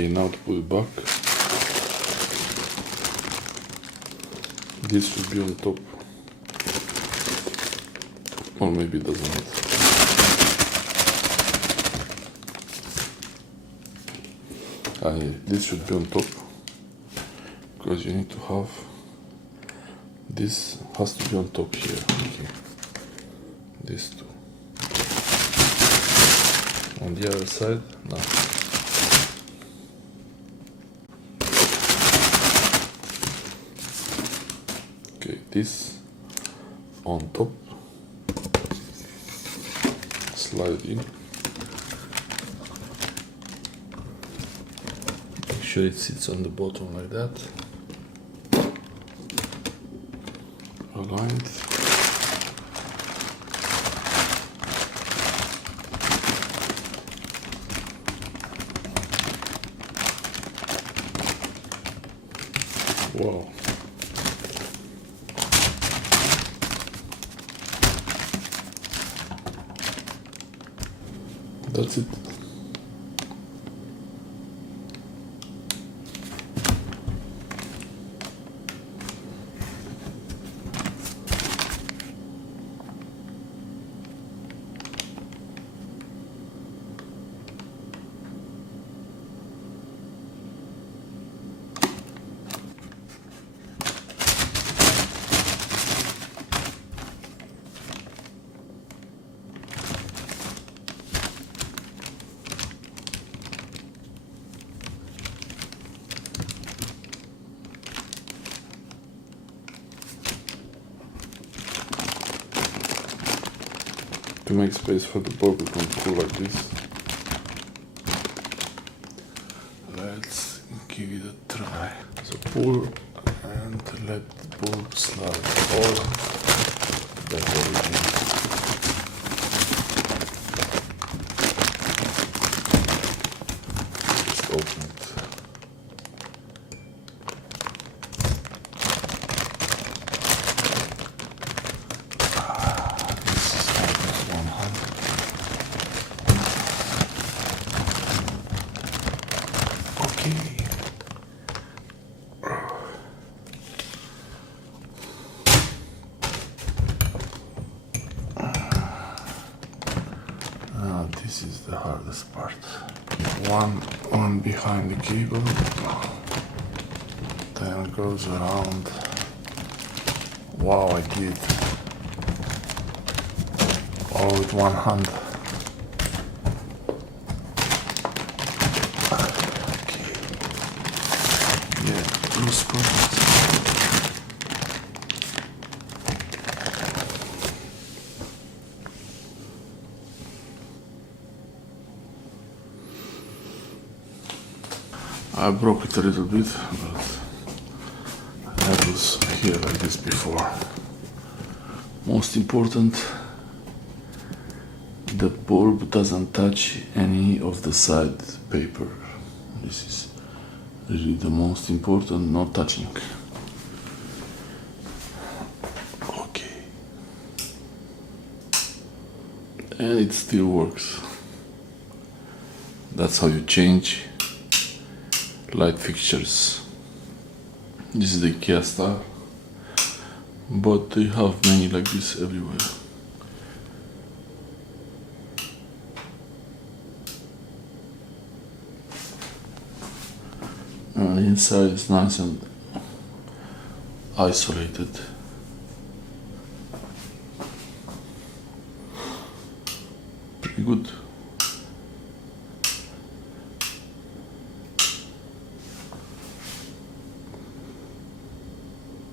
Okay, now to put it back. This should be on top, or maybe it doesn't. This should be on top, because you need to have, this has to be on top here. Okay, this too. On the other side, no. Okay, this on top, slide in. Make sure it sits on the bottom like that. Aligned. Wow. That's it. To make space for the bulb, we can pull like this. Let's give it a try. So pull and let the bulb slide all that origin. Just open it. This is the hardest part. One behind the cable, then goes around. Wow, I did all with one hand. Okay. Yeah, loose spots. I broke it a little bit, but that was here like this before. Most important, the bulb doesn't touch any of the side paper. This is really the most important, not touching. Okay. And it still works. That's how you change light fixtures. This is the IKEA style, but they have many like this everywhere. And the inside is nice and isolated. Pretty good.